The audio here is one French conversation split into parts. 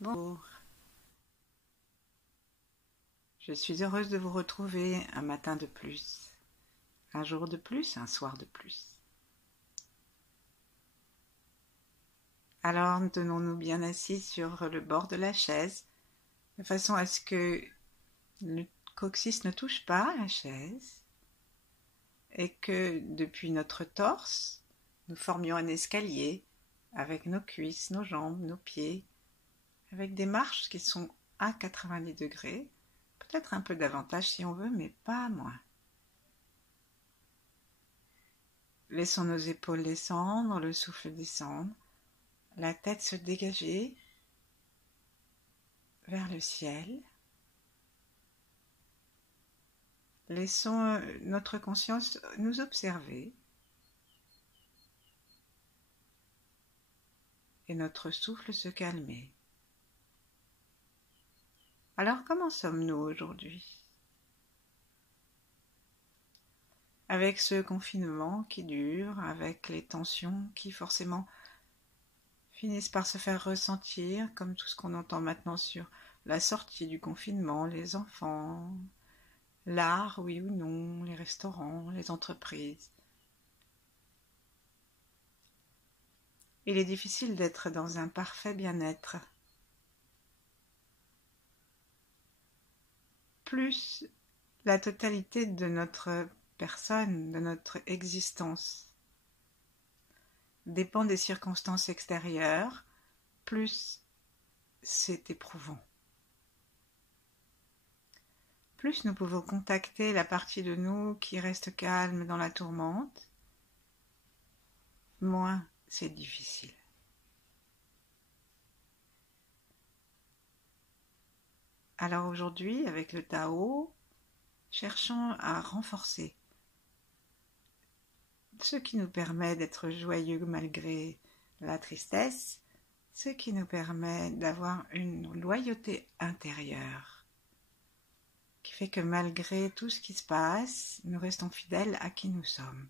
Bonjour, je suis heureuse de vous retrouver un matin de plus, un jour de plus, un soir de plus. Alors, tenons-nous bien assis sur le bord de la chaise, de façon à ce que le coccyx ne touche pas la chaise et que depuis notre torse, nous formions un escalier avec nos cuisses, nos jambes, nos pieds, avec des marches qui sont à 90 degrés, peut-être un peu davantage si on veut, mais pas moins. Laissons nos épaules descendre, le souffle descendre, la tête se dégager vers le ciel. Laissons notre conscience nous observer et notre souffle se calmer. Alors, comment sommes-nous aujourd'hui? Avec ce confinement qui dure, avec les tensions qui forcément finissent par se faire ressentir, comme tout ce qu'on entend maintenant sur la sortie du confinement, les enfants, l'art, oui ou non, les restaurants, les entreprises. Il est difficile d'être dans un parfait bien-être. Plus la totalité de notre personne, de notre existence, dépend des circonstances extérieures, plus c'est éprouvant. Plus nous pouvons contacter la partie de nous qui reste calme dans la tourmente, moins c'est difficile. Alors aujourd'hui, avec le Tao, cherchons à renforcer ce qui nous permet d'être joyeux malgré la tristesse, ce qui nous permet d'avoir une loyauté intérieure, qui fait que malgré tout ce qui se passe, nous restons fidèles à qui nous sommes.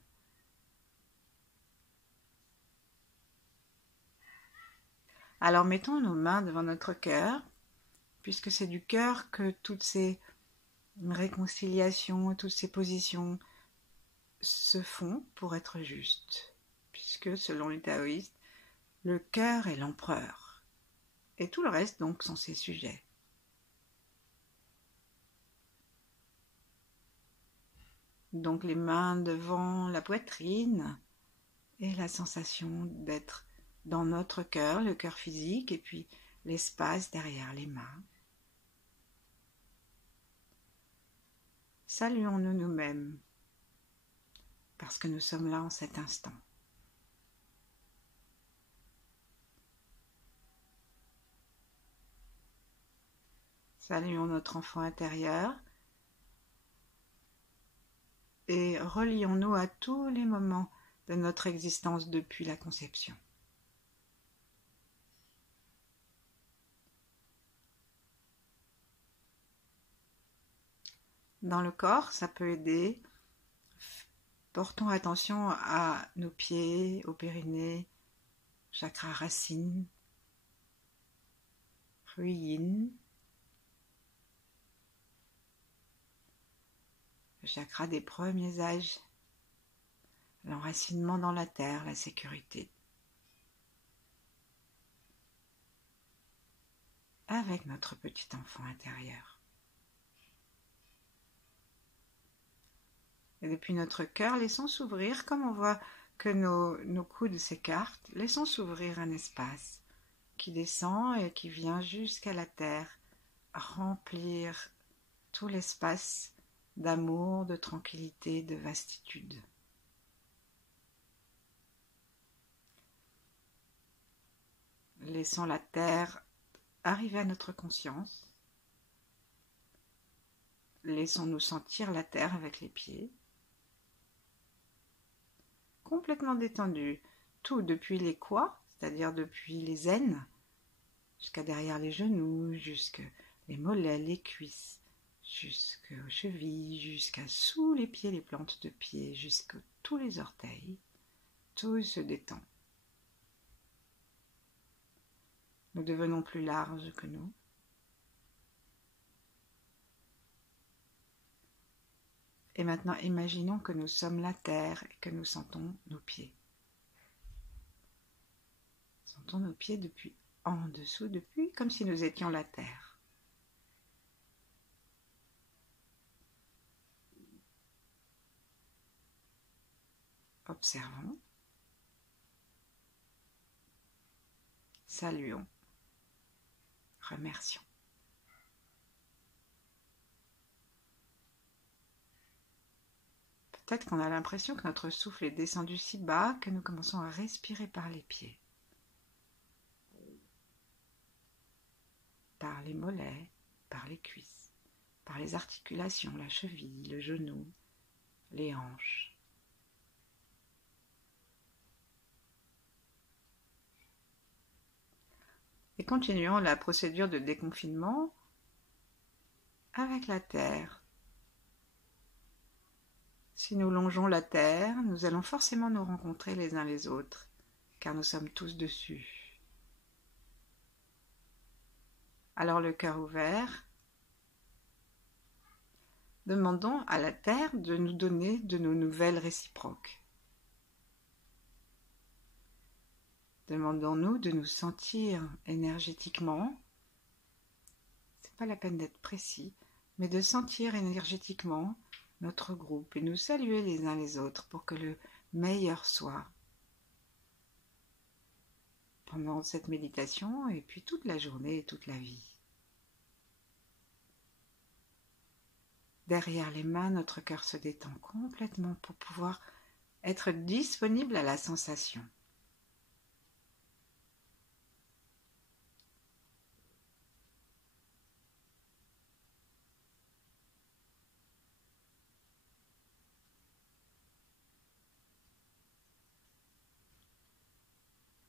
Alors mettons nos mains devant notre cœur, puisque c'est du cœur que toutes ces réconciliations, toutes ces positions se font pour être justes, puisque selon les taoïstes, le cœur est l'empereur, et tout le reste donc sont ses sujets. Donc les mains devant la poitrine et la sensation d'être dans notre cœur, le cœur physique, et puis l'espace derrière les mains. Saluons-nous nous-mêmes, parce que nous sommes là en cet instant. Saluons notre enfant intérieur et relions-nous à tous les moments de notre existence depuis la conception. Dans le corps, ça peut aider. Portons attention à nos pieds, au périnée, chakra racine, yin, le chakra des premiers âges, l'enracinement dans la terre, la sécurité. Avec notre petit enfant intérieur. Et depuis notre cœur, laissons s'ouvrir, comme on voit que nos coudes s'écartent, laissons s'ouvrir un espace qui descend et qui vient jusqu'à la terre, remplir tout l'espace d'amour, de tranquillité, de vastitude. Laissons la terre arriver à notre conscience. Laissons-nous sentir la terre avec les pieds. Complètement détendu, tout depuis les quads, c'est-à-dire depuis les aines, jusqu'à derrière les genoux, jusqu'à les mollets, les cuisses, jusqu'aux chevilles, jusqu'à sous les pieds, les plantes de pied, jusqu'à tous les orteils. Tout se détend. Nous devenons plus larges que nous. Et maintenant, imaginons que nous sommes la terre et que nous sentons nos pieds. Sentons nos pieds depuis en dessous, depuis comme si nous étions la terre. Observons. Saluons. Remercions. Peut-être qu'on a l'impression que notre souffle est descendu si bas que nous commençons à respirer par les pieds, par les mollets, par les cuisses, par les articulations, la cheville, le genou, les hanches. Et continuons la procédure de déconfinement avec la terre. Si nous longeons la terre, nous allons forcément nous rencontrer les uns les autres, car nous sommes tous dessus. Alors le cœur ouvert, demandons à la terre de nous donner de nos nouvelles réciproques. Demandons-nous de nous sentir énergétiquement, c'est pas la peine d'être précis, mais de sentir énergétiquement notre groupe et nous saluer les uns les autres pour que le meilleur soit pendant cette méditation et puis toute la journée et toute la vie. Derrière les mains, notre cœur se détend complètement pour pouvoir être disponible à la sensation.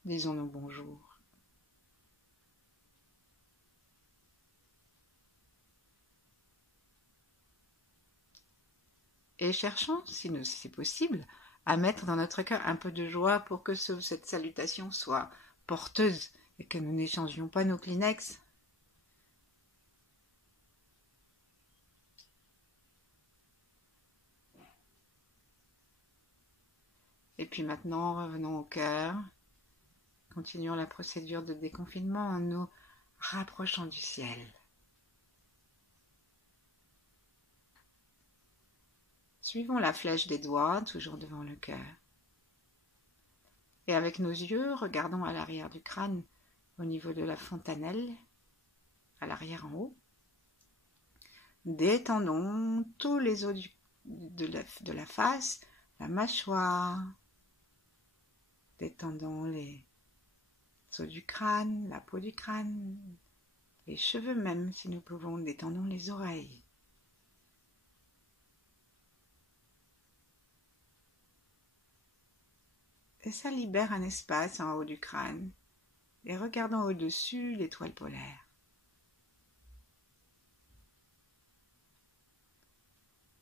Disons-nous bonjour. Et cherchons, si c'est possible, à mettre dans notre cœur un peu de joie pour que cette salutation soit porteuse et que nous n'échangions pas nos Kleenex. Et puis maintenant, revenons au cœur. Continuons la procédure de déconfinement en nous rapprochant du ciel. Suivons la flèche des doigts, toujours devant le cœur. Et avec nos yeux, regardons à l'arrière du crâne, au niveau de la fontanelle, à l'arrière en haut. Détendons tous les os de la face, la mâchoire. Détendons les os du crâne, la peau du crâne, les cheveux même si nous pouvons. Détendons les oreilles. Et ça libère un espace en haut du crâne. Et regardons au-dessus l'étoile polaire.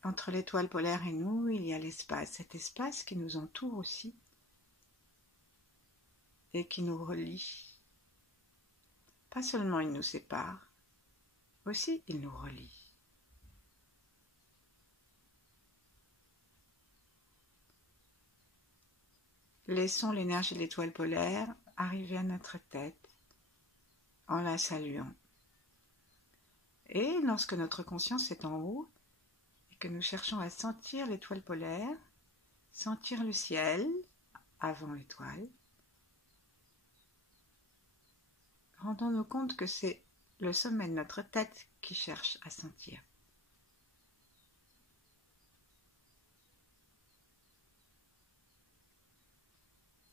Entre l'étoile polaire et nous, il y a l'espace. Cet espace qui nous entoure aussi et qui nous relie. Pas seulement il nous sépare, aussi il nous relie. Laissons l'énergie de l'étoile polaire arriver à notre tête en la saluant. Et lorsque notre conscience est en haut et que nous cherchons à sentir l'étoile polaire, sentir le ciel avant l'étoile, rendons-nous compte que c'est le sommet de notre tête qui cherche à sentir.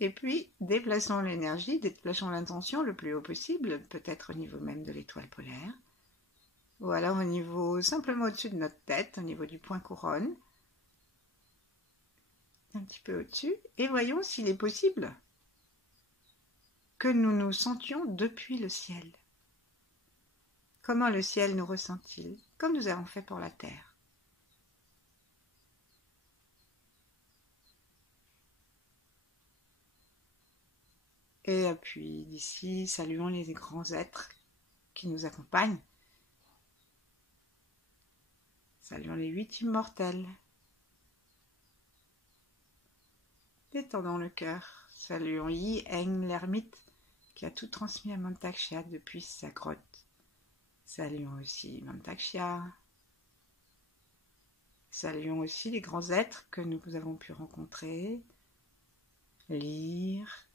Et puis, déplaçons l'énergie, déplaçons l'intention le plus haut possible, peut-être au niveau même de l'étoile polaire, ou alors au niveau simplement au-dessus de notre tête, au niveau du point couronne, un petit peu au-dessus, et voyons s'il est possible que nous nous sentions depuis le ciel. Comment le ciel nous ressent-il, comme nous avons fait pour la terre? Et puis d'ici, saluons les grands êtres qui nous accompagnent. Saluons les 8 immortels. Détendons le cœur. Saluons Yi Heng, l'ermite, qui a tout transmis à Mantakshya depuis sa grotte. Saluons aussi Mantakshya. Saluons aussi les grands êtres que nous avons pu rencontrer, lire,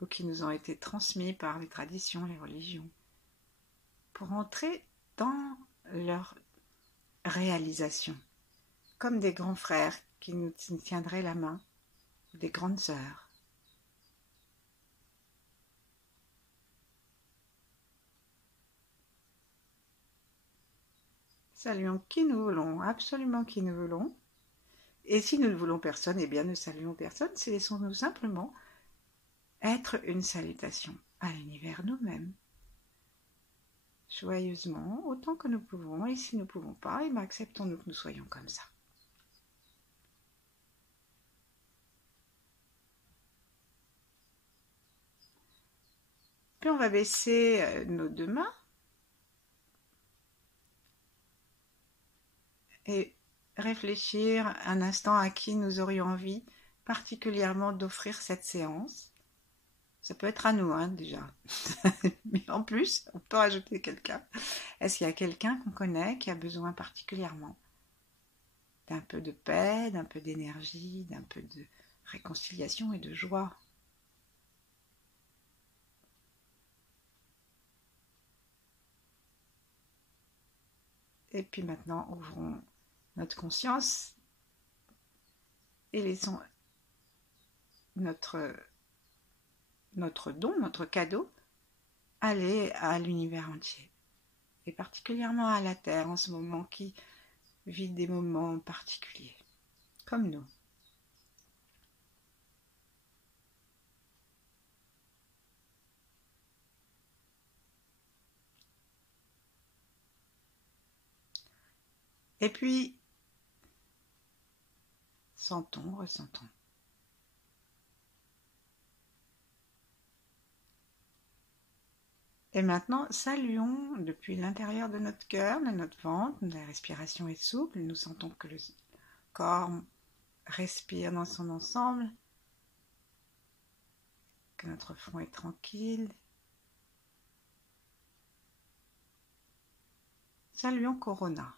ou qui nous ont été transmis par les traditions, les religions, pour entrer dans leur réalisation, comme des grands frères qui nous tiendraient la main, ou des grandes sœurs. Saluons qui nous voulons, absolument qui nous voulons. Et si nous ne voulons personne, eh bien ne saluons personne, c'est laissons-nous simplement être une salutation à l'univers nous-mêmes. Joyeusement, autant que nous pouvons, et si nous ne pouvons pas, eh bien acceptons-nous que nous soyons comme ça. Puis on va baisser nos deux mains et réfléchir un instant à qui nous aurions envie particulièrement d'offrir cette séance. Ça peut être à nous, déjà. Mais en plus, on peut rajouter quelqu'un. Est-ce qu'il y a quelqu'un qu'on connaît qui a besoin particulièrement d'un peu de paix, d'un peu d'énergie, d'un peu de réconciliation et de joie? Et puis maintenant, ouvrons notre conscience et laissons notre don, notre cadeau, aller à l'univers entier. Et particulièrement à la Terre en ce moment qui vit des moments particuliers, comme nous. Et puis, sentons, ressentons. Et maintenant, saluons depuis l'intérieur de notre cœur, de notre ventre, la respiration est souple, nous sentons que le corps respire dans son ensemble, que notre front est tranquille. Saluons Corona.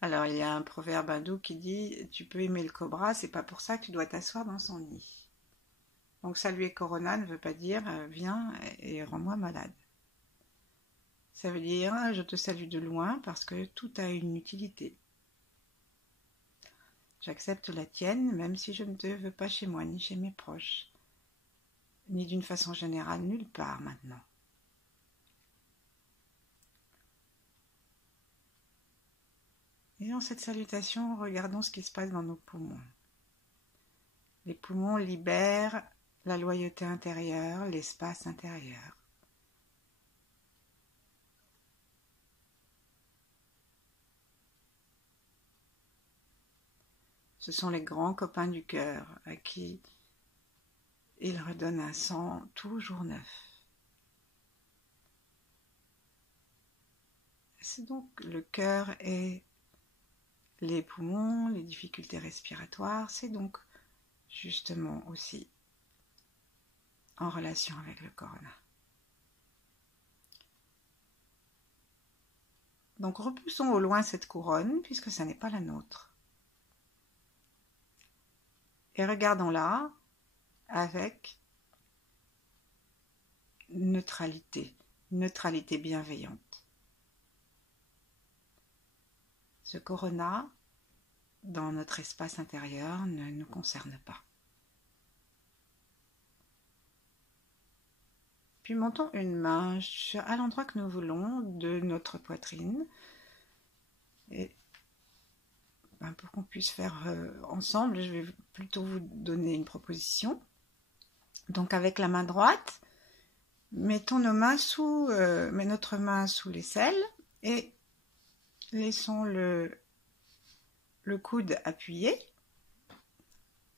Alors, il y a un proverbe hindou qui dit « Tu peux aimer le cobra, c'est pas pour ça que tu dois t'asseoir dans son nid. » Donc, saluer Corona ne veut pas dire « Viens et rends-moi malade ». Ça veut dire « Je te salue de loin parce que tout a une utilité. J'accepte la tienne, même si je ne te veux pas chez moi, ni chez mes proches, ni d'une façon générale, nulle part maintenant. » Et dans cette salutation, regardons ce qui se passe dans nos poumons. Les poumons libèrent la loyauté intérieure, l'espace intérieur. Ce sont les grands copains du cœur à qui ils redonnent un sang toujours neuf. C'est donc le cœur et les poumons, les difficultés respiratoires, c'est donc justement aussi en relation avec le corona. Donc repoussons au loin cette couronne puisque ça n'est pas la nôtre. Et regardons-la avec neutralité bienveillante. Ce corona, dans notre espace intérieur, ne nous concerne pas. Puis montons une main à l'endroit que nous voulons de notre poitrine. Et pour qu'on puisse faire ensemble, je vais plutôt vous donner une proposition. Donc avec la main droite, mettons notre main sous l'aisselle et laissons le coude appuyé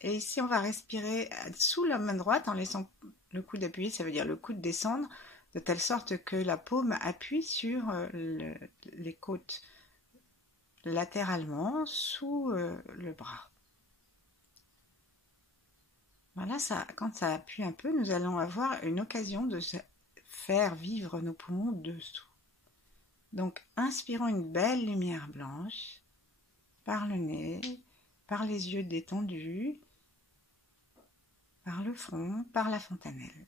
Et ici, on va respirer sous la main droite en laissant le coude appuyé, ça veut dire le coude descendre, de telle sorte que la paume appuie sur les côtes latéralement sous le bras. Voilà, ça, quand ça appuie un peu, nous allons avoir une occasion de faire vivre nos poumons dessous. Donc, inspirons une belle lumière blanche par le nez, par les yeux détendus, par le front, par la fontanelle.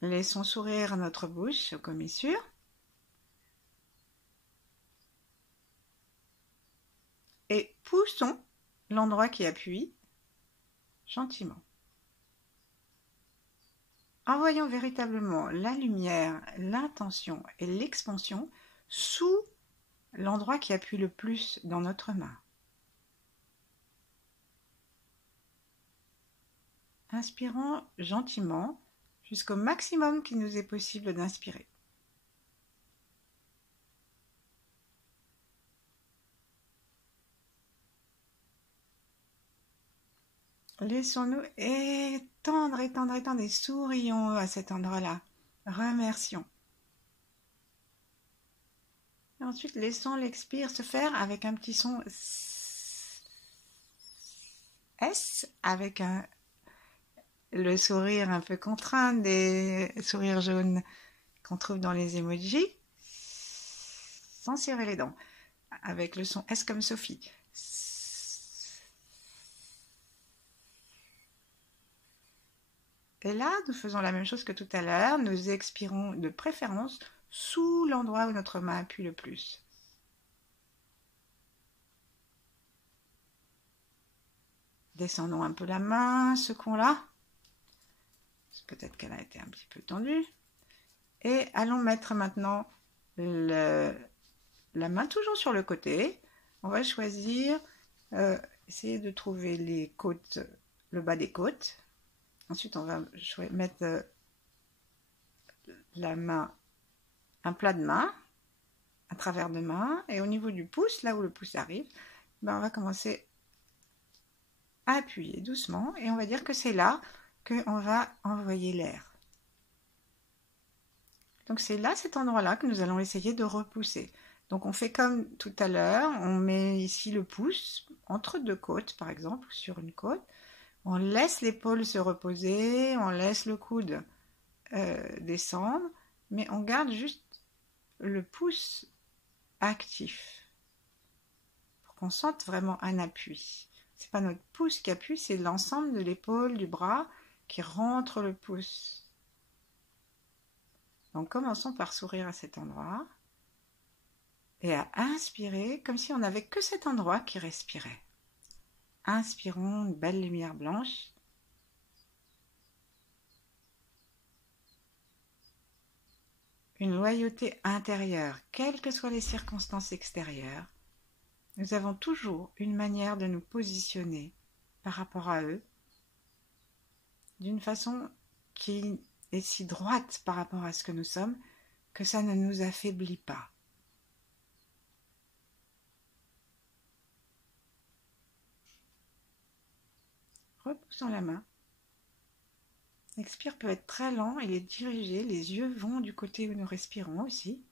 Laissons sourire notre bouche aux commissures. Et poussons l'endroit qui appuie gentiment. Envoyons véritablement la lumière, l'intention et l'expansion sous l'endroit qui appuie le plus dans notre main. Inspirons gentiment jusqu'au maximum qu'il nous est possible d'inspirer. Laissons-nous étendre, étendre, étendre et sourions à cet endroit-là. Remercions. Et ensuite, laissons l'expire se faire avec un petit son S, avec le sourire un peu contraint des sourires jaunes qu'on trouve dans les emojis, sans serrer les dents, avec le son S comme Sophie. Et là, nous faisons la même chose que tout à l'heure, nous expirons de préférence sous l'endroit où notre main appuie le plus. Descendons un peu la main, secouons-la. Peut-être qu'elle a été un petit peu tendue. Et allons mettre maintenant la main toujours sur le côté. On va choisir, essayer de trouver les côtes, le bas des côtes. Ensuite, on va mettre la main, un plat de main, un travers de main, et au niveau du pouce, là où le pouce arrive, ben on va commencer à appuyer doucement, et on va dire que c'est là qu'on va envoyer l'air. Donc c'est là, cet endroit-là, que nous allons essayer de repousser. Donc on fait comme tout à l'heure, on met ici le pouce entre deux côtes, par exemple, sur une côte. On laisse l'épaule se reposer, on laisse le coude descendre, mais on garde juste le pouce actif pour qu'on sente vraiment un appui. C'est pas notre pouce qui appuie, c'est l'ensemble de l'épaule, du bras qui rentre le pouce. Donc commençons par sourire à cet endroit et à inspirer comme si on n'avait que cet endroit qui respirait. Inspirons une belle lumière blanche. Une loyauté intérieure, quelles que soient les circonstances extérieures. Nous avons toujours une manière de nous positionner par rapport à eux, d'une façon qui est si droite par rapport à ce que nous sommes, que ça ne nous affaiblit pas. Repoussons la main. L'expire peut être très lent, il est dirigé, les yeux vont du côté où nous respirons aussi.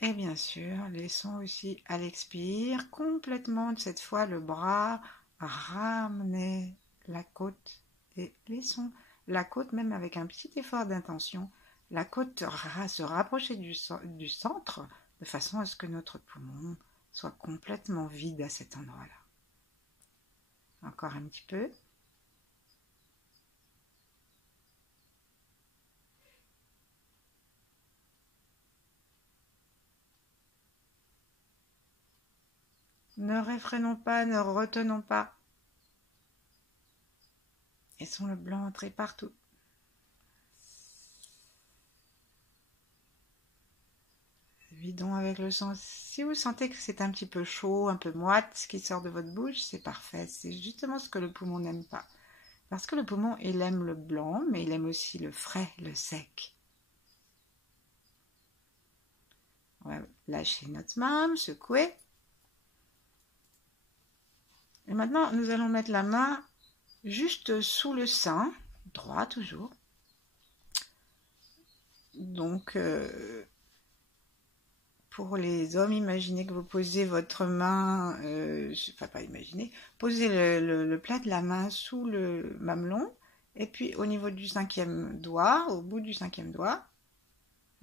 Et bien sûr, laissons aussi à l'expire complètement cette fois le bras ramener la côte et laissons la côte, même avec un petit effort d'intention, la côte se rapprocher du centre de façon à ce que notre poumon soit complètement vide à cet endroit-là. Encore un petit peu. Ne réfrénons pas, ne retenons pas. Laissons le blanc entrer partout. Vidons avec le sang. Si vous sentez que c'est un petit peu chaud, un peu moite, ce qui sort de votre bouche, c'est parfait. C'est justement ce que le poumon n'aime pas. Parce que le poumon, il aime le blanc, mais il aime aussi le frais, le sec. On va lâcher notre main, secouer. Et maintenant, nous allons mettre la main juste sous le sein, droit toujours. Donc, pour les hommes, imaginez que vous posez votre main, enfin pas imaginez, posez le plat de la main sous le mamelon, et puis au niveau du 5e doigt, au bout du 5e doigt,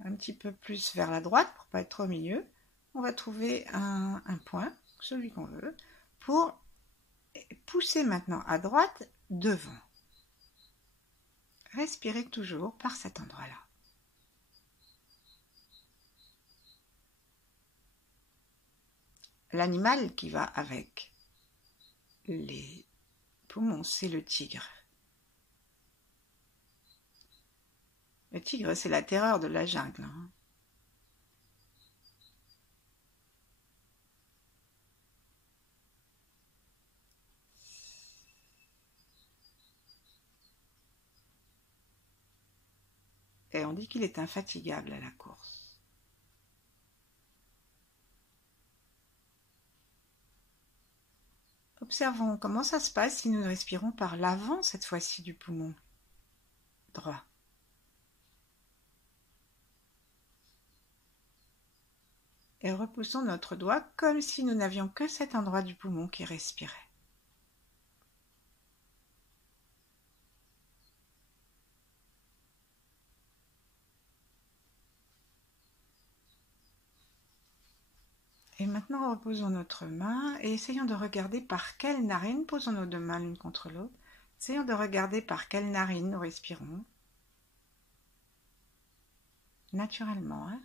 un petit peu plus vers la droite pour pas être trop au milieu, on va trouver un point, celui qu'on veut, pour pousser maintenant à droite devant. Respirez toujours par cet endroit-là. L'animal qui va avec les poumons, c'est le tigre. Le tigre, c'est la terreur de la jungle. Hein. Et on dit qu'il est infatigable à la course. Observons comment ça se passe si nous respirons par l'avant cette fois-ci du poumon droit. Et repoussons notre doigt comme si nous n'avions que cet endroit du poumon qui respirait. Et maintenant, reposons notre main et essayons de regarder par quelle narine, posons nos deux mains l'une contre l'autre, essayons de regarder par quelle narine nous respirons. Naturellement, hein?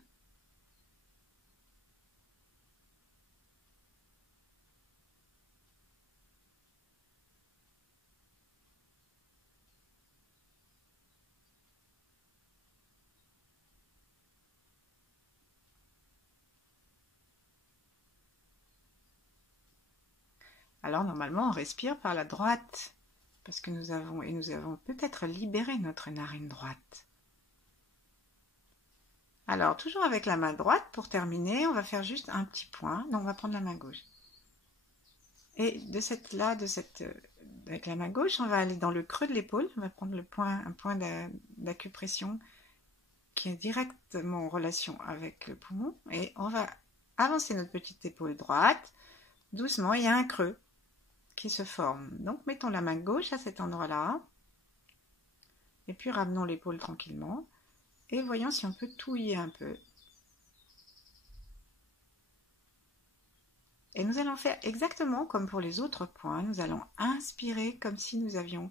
Alors normalement, on respire par la droite, parce que nous avons peut-être libéré notre narine droite. Alors, toujours avec la main droite, pour terminer, on va faire juste un petit point. Donc, on va prendre la main gauche. Et avec la main gauche, on va aller dans le creux de l'épaule. On va prendre un point d'acupression qui est directement en relation avec le poumon. Et on va avancer notre petite épaule droite. Doucement, il y a un creux qui se forme. Donc, mettons la main gauche à cet endroit-là. Et puis, ramenons l'épaule tranquillement. Et voyons si on peut touiller un peu. Et nous allons faire exactement comme pour les autres points. Nous allons inspirer comme si nous avions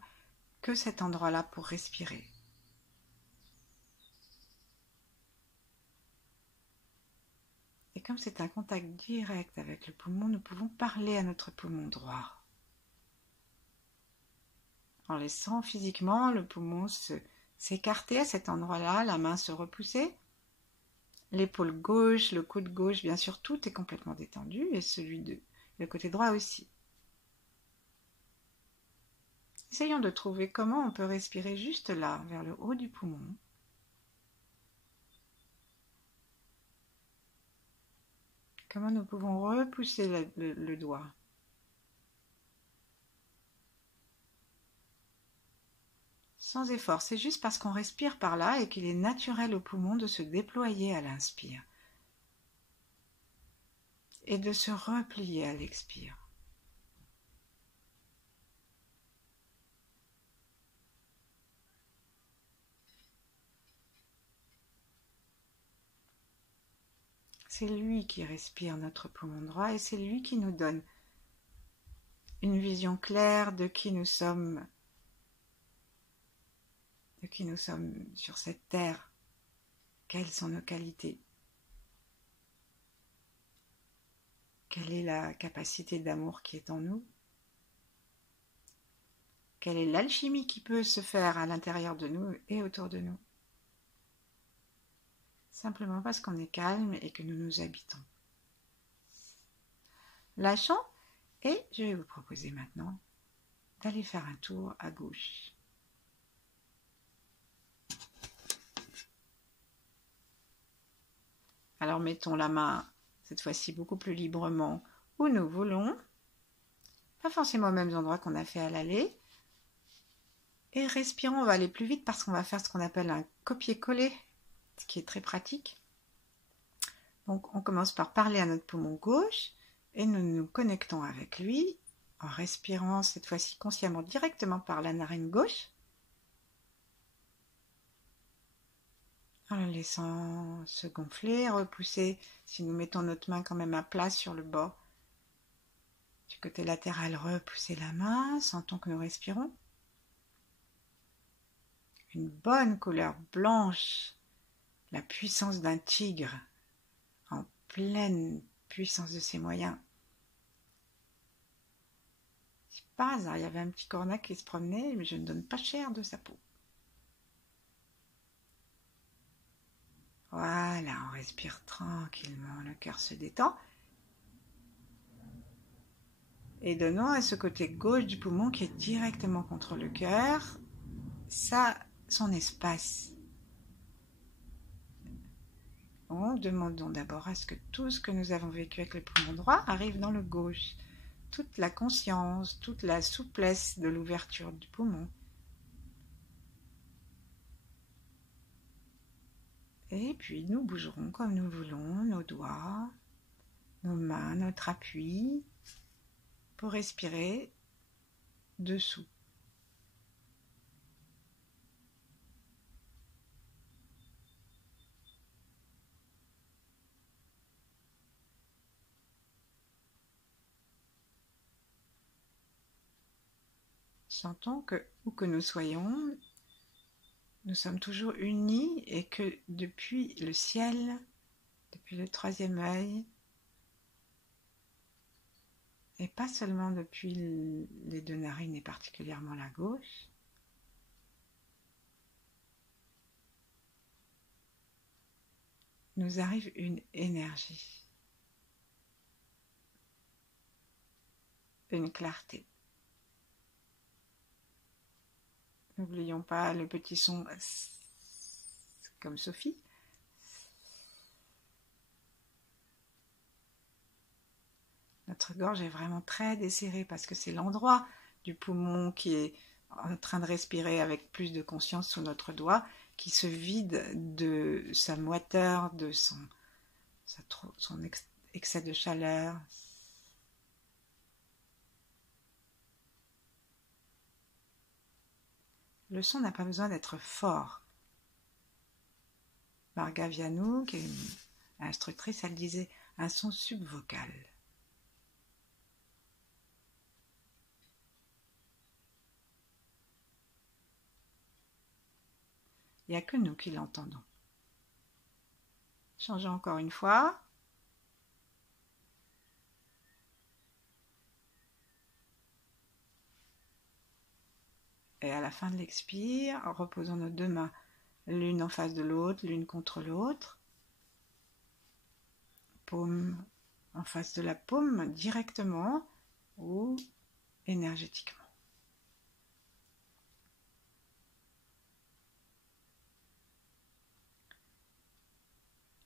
que cet endroit-là pour respirer. Et comme c'est un contact direct avec le poumon, nous pouvons parler à notre poumon droit. En laissant physiquement le poumon s'écarter à cet endroit-là, la main se repousser. L'épaule gauche, le coude gauche, bien sûr, tout est complètement détendu et le côté droit aussi. Essayons de trouver comment on peut respirer juste là, vers le haut du poumon. Comment nous pouvons repousser le doigt. Sans effort, c'est juste parce qu'on respire par là et qu'il est naturel au poumon de se déployer à l'inspire et de se replier à l'expire. C'est lui qui respire notre poumon droit et c'est lui qui nous donne une vision claire de qui nous sommes sur cette terre, quelles sont nos qualités, quelle est la capacité d'amour qui est en nous, quelle est l'alchimie qui peut se faire à l'intérieur de nous et autour de nous. Simplement parce qu'on est calme et que nous nous habitons. Lâchons et je vais vous proposer maintenant d'aller faire un tour à gauche. Alors mettons la main, cette fois-ci beaucoup plus librement, où nous voulons. pas forcément aux mêmes endroits qu'on a fait à l'aller. Et respirons, on va aller plus vite parce qu'on va faire ce qu'on appelle un copier-coller, ce qui est très pratique. Donc on commence par parler à notre poumon gauche et nous nous connectons avec lui en respirant cette fois-ci consciemment directement par la narine gauche, en le laissant se gonfler, repousser. Si nous mettons notre main quand même à plat sur le bord du côté latéral, repoussez la main, sentons que nous respirons. Une bonne couleur blanche, la puissance d'un tigre en pleine puissance de ses moyens. Si par hasard il y avait un petit cornac qui se promenait, mais je ne donne pas cher de sa peau. Voilà, on respire tranquillement, le cœur se détend. Et donnons à ce côté gauche du poumon qui est directement contre le cœur, son espace. Demandons d'abord à ce que tout ce que nous avons vécu avec le poumon droit arrive dans le gauche. Toute la conscience, toute la souplesse de l'ouverture du poumon. Et puis nous bougerons comme nous voulons, nos doigts, nos mains, notre appui, pour respirer dessous. Sentons que, où que nous soyons, nous sommes toujours unis et que depuis le ciel, depuis le troisième œil, et pas seulement depuis les deux narines et particulièrement la gauche, nous arrive une énergie, une clarté. N'oublions pas le petit son comme Sophie. Notre gorge est vraiment très desserrée parce que c'est l'endroit du poumon qui est en train de respirer avec plus de conscience sous notre doigt, qui se vide de sa moiteur, de son excès de chaleur. Le son n'a pas besoin d'être fort. Marga Vianou, qui est une instructrice, elle disait un son subvocal. Il n'y a que nous qui l'entendons. Changeons encore une fois. Et à la fin de l'expire, reposons nos deux mains l'une en face de l'autre, l'une contre l'autre. Paume en face de la paume directement ou énergétiquement.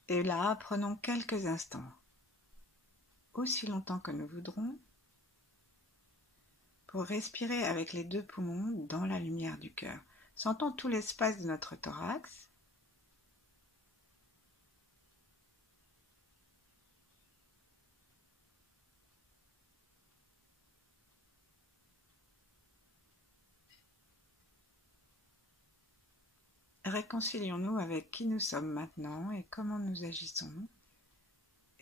Et là, prenons quelques instants, aussi longtemps que nous voudrons, pour respirer avec les deux poumons dans la lumière du cœur. Sentons tout l'espace de notre thorax. Réconcilions-nous avec qui nous sommes maintenant et comment nous agissons,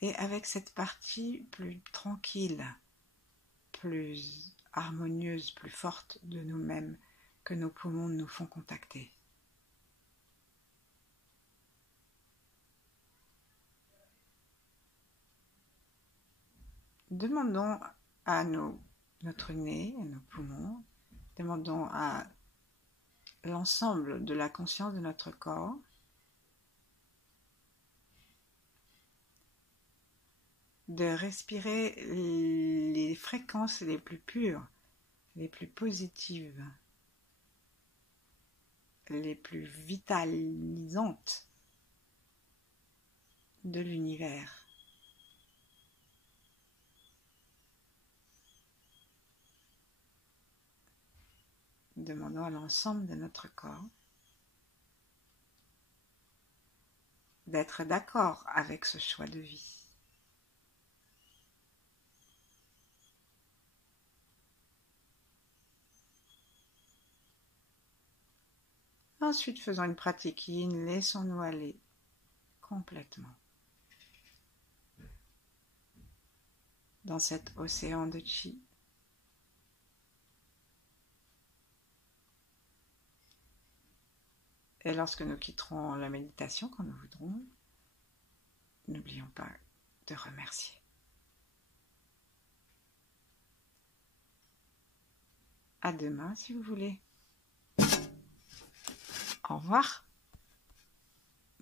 et avec cette partie plus tranquille, plus harmonieuse, plus forte de nous-mêmes que nos poumons nous font contacter. Demandons à notre nez, à nos poumons, demandons à l'ensemble de la conscience de notre corps de respirer les fréquences les plus pures, les plus positives, les plus vitalisantes de l'univers. Demandons à l'ensemble de notre corps d'être d'accord avec ce choix de vie. Ensuite, faisons une pratique yin, laissons-nous aller complètement dans cet océan de chi. Et lorsque nous quitterons la méditation, quand nous voudrons, n'oublions pas de remercier. À demain si vous voulez. Au revoir.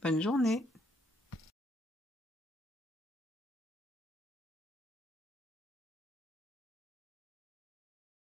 Bonne journée.